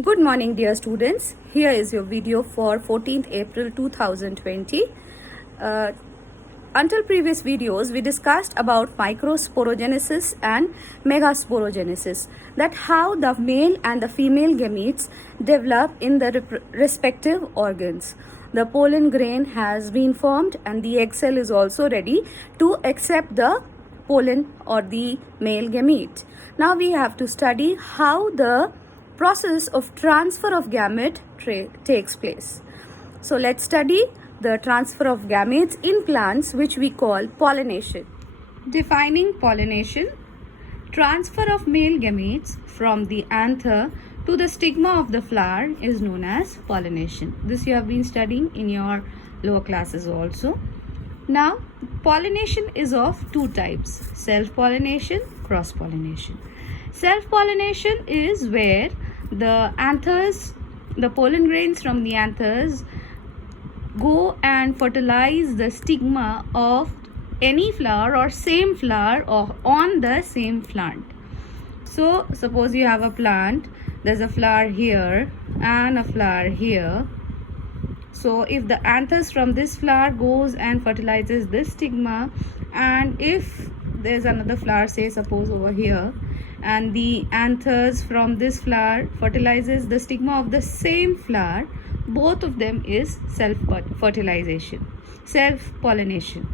Good morning, dear students. Here is your video for 14th April 2020. Uh, until previous videos, we discussed about microsporogenesis and megasporogenesis, that how the male and the female gametes develop in the respective organs. The pollen grain has been formed and the egg cell is also ready to accept the pollen or the male gamete. Now we have to study how the process of transfer of gamete takes place. So let's study the transfer of gametes in plants, which we call pollination. Defining pollination: transfer of male gametes from the anther to the stigma of the flower is known as pollination. This you have been studying in your lower classes also. Now, pollination is of two types: self-pollination, cross-pollination. Self-pollination is where the anthers, the pollen grains from the anthers go and fertilize the stigma of any flower or same flower or on the same plant. So suppose you have a plant, there's a flower here and a flower here. So if the anthers from this flower goes and fertilizes this stigma, and if there's another flower, say suppose over here, and the anthers from this flower fertilizes the stigma of the same flower, both of them is self-fertilization, self-pollination.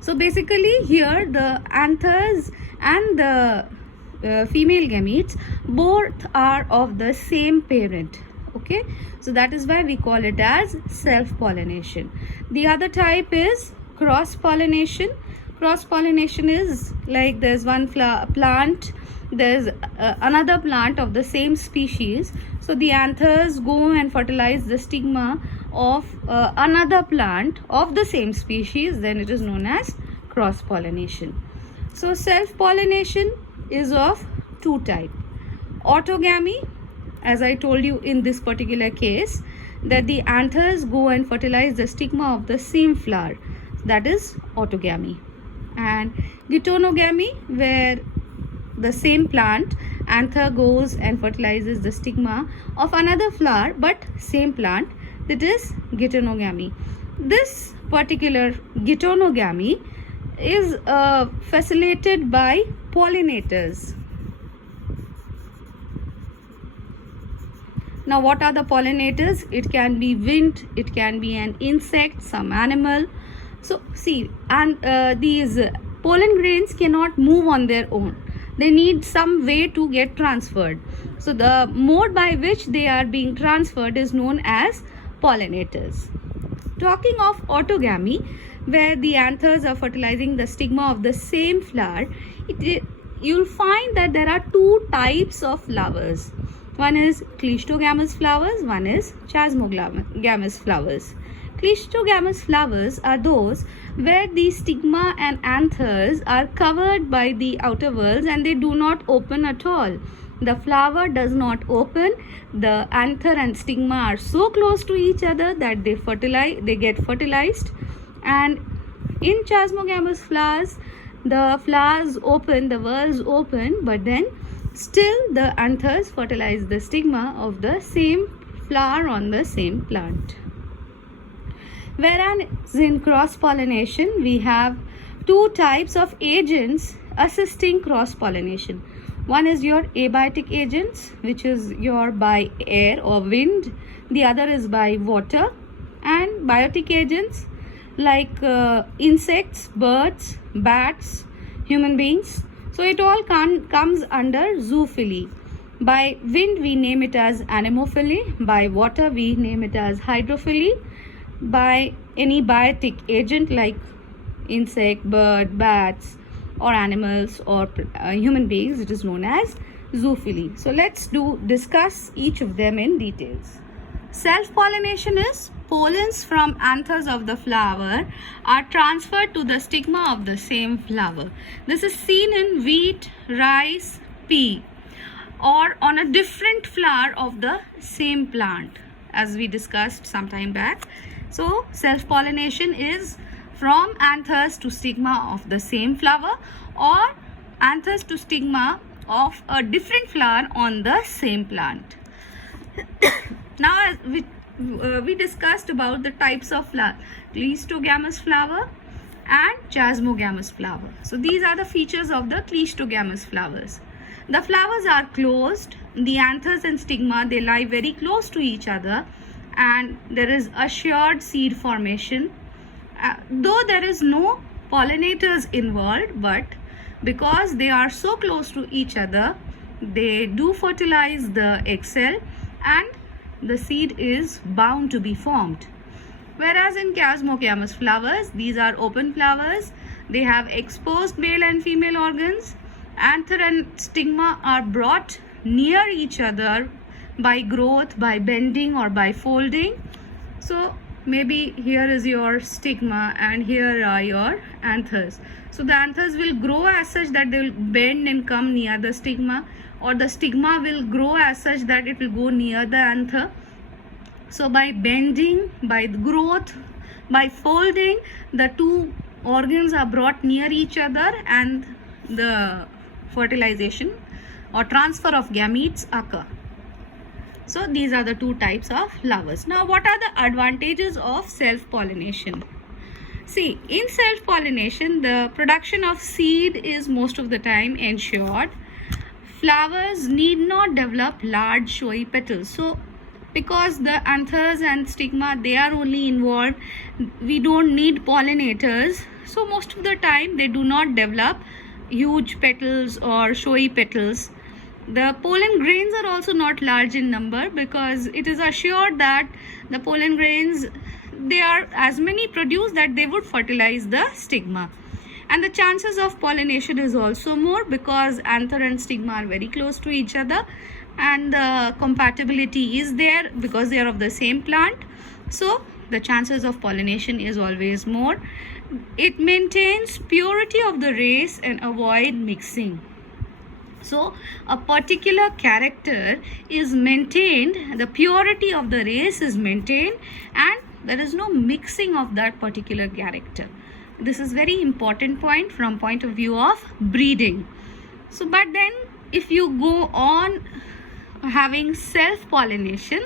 So basically here the anthers and the female gametes both are of the same parent. Okay, so that is why we call it as self-pollination. The other type is cross-pollination. Cross-pollination is like there's one plant, there's another plant of the same species. So the anthers go and fertilize the stigma of another plant of the same species, then it is known as cross-pollination. So self-pollination is of two types. Autogamy, as I told you in this particular case, that the anthers go and fertilize the stigma of the same flower, that is autogamy. And geitonogamy, where the same plant anther goes and fertilizes the stigma of another flower but same plant, that is geitonogamy. This particular geitonogamy is facilitated by pollinators. Now what are the pollinators? It can be wind, it can be an insect, some animal. So see, and these pollen grains cannot move on their own. They need some way to get transferred. So the mode by which they are being transferred is known as pollinators. Talking of autogamy, where the anthers are fertilizing the stigma of the same flower, you'll find that there are two types of flowers. One is cleistogamous flowers, one is chasmogamous flowers. Cleistogamous flowers are those where the stigma and anthers are covered by the outer whorls and they do not open at all. The flower does not open. The anther and stigma are so close to each other that they get fertilized. And in chasmogamous flowers, the flowers open, the whorls open, but then still the anthers fertilize the stigma of the same flower on the same plant. Whereas in cross-pollination, we have two types of agents assisting cross-pollination. One is your abiotic agents, which is your by air or wind. The other is by water. And biotic agents like insects, birds, bats, human beings. So it all comes under zoophily. By wind we name it as anemophily. By water we name it as hydrophily. By any biotic agent like insect, bird, bats or animals or human beings, it is known as zoophily. So let's discuss each of them in details. Self-pollination is pollens from anthers of the flower are transferred to the stigma of the same flower. This is seen in wheat, rice, pea, or on a different flower of the same plant, as we discussed some time back. So self-pollination is from anthers to stigma of the same flower or anthers to stigma of a different flower on the same plant. Now we discussed about the types of flower: cleistogamous flower and chasmogamous flower. So these are the features of the cleistogamous flowers. The flowers are closed. The anthers and stigma, they lie very close to each other, and there is assured seed formation. Though there is no pollinators involved, but because they are so close to each other, they do fertilize the egg cell and the seed is bound to be formed. Whereas in chasmogamous flowers, these are open flowers. They have exposed male and female organs. Anther and stigma are brought near each other by growth, by bending, or by folding. So maybe here is your stigma and here are your anthers. So the anthers will grow as such that they will bend and come near the stigma, or the stigma will grow as such that it will go near the anther. So by bending, by growth, by folding, the two organs are brought near each other and the fertilization or transfer of gametes occur. So these are the two types of flowers. Now what are the advantages of self-pollination? See, in self-pollination, the production of seed is most of the time ensured. Flowers need not develop large showy petals. So because the anthers and stigma, they are only involved, we don't need pollinators. So most of the time they do not develop huge petals or showy petals. The pollen grains are also not large in number, because it is assured that the pollen grains, they are as many produced that they would fertilize the stigma. And the chances of pollination is also more, because anther and stigma are very close to each other, and the compatibility is there because they are of the same plant. So the chances of pollination is always more. It maintains purity of the race and avoid mixing. So a particular character is maintained, the purity of the race is maintained, and there is no mixing of that particular character. This is very important point from point of view of breeding. So but then if you go on having self-pollination,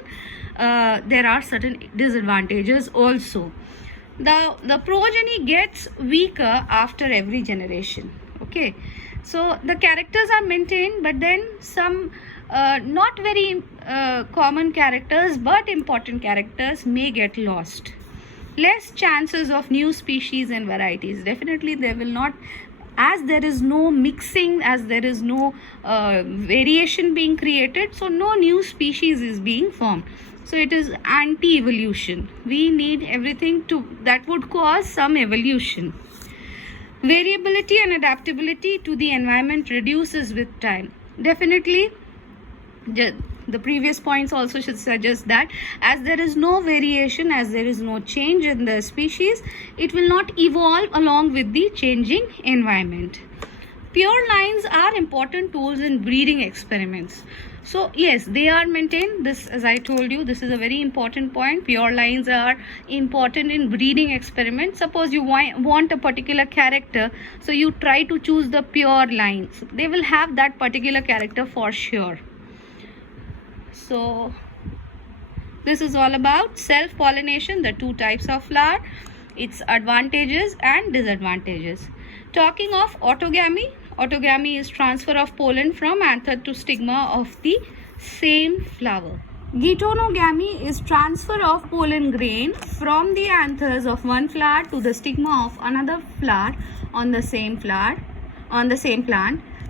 there are certain disadvantages also. The progeny gets weaker after every generation. Okay, so the characters are maintained, but then some not very common characters but important characters may get lost. Less chances of new species and varieties. Definitely there will not, as there is no mixing, as there is no variation being created, so no new species is being formed. So it is anti-evolution. We need everything that would cause some evolution. Variability and adaptability to the environment reduces with time. Definitely, the previous points also should suggest that as there is no variation, as there is no change in the species, it will not evolve along with the changing environment. Pure lines are important tools in breeding experiments. So yes, they are maintained. This, as I told you, this is a very important point. Pure lines are important in breeding experiments. Suppose you want a particular character, so you try to choose the pure lines. They will have that particular character for sure. So this is all about self-pollination, the two types of flower, its advantages and disadvantages. Talking of autogamy, autogamy is transfer of pollen from anther to stigma of the same flower. Geitonogamy is transfer of pollen grain from the anthers of one flower to the stigma of another flower on the same plant.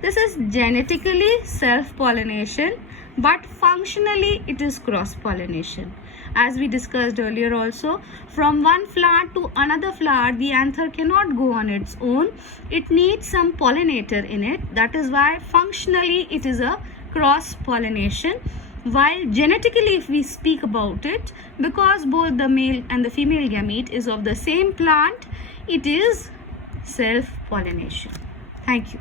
This is genetically self-pollination, but functionally it is cross-pollination. As we discussed earlier also, from one flower to another flower, the anther cannot go on its own. It needs some pollinator in it. That is why functionally it is a cross-pollination. While genetically, if we speak about it, because both the male and the female gamete is of the same plant, it is self-pollination. Thank you.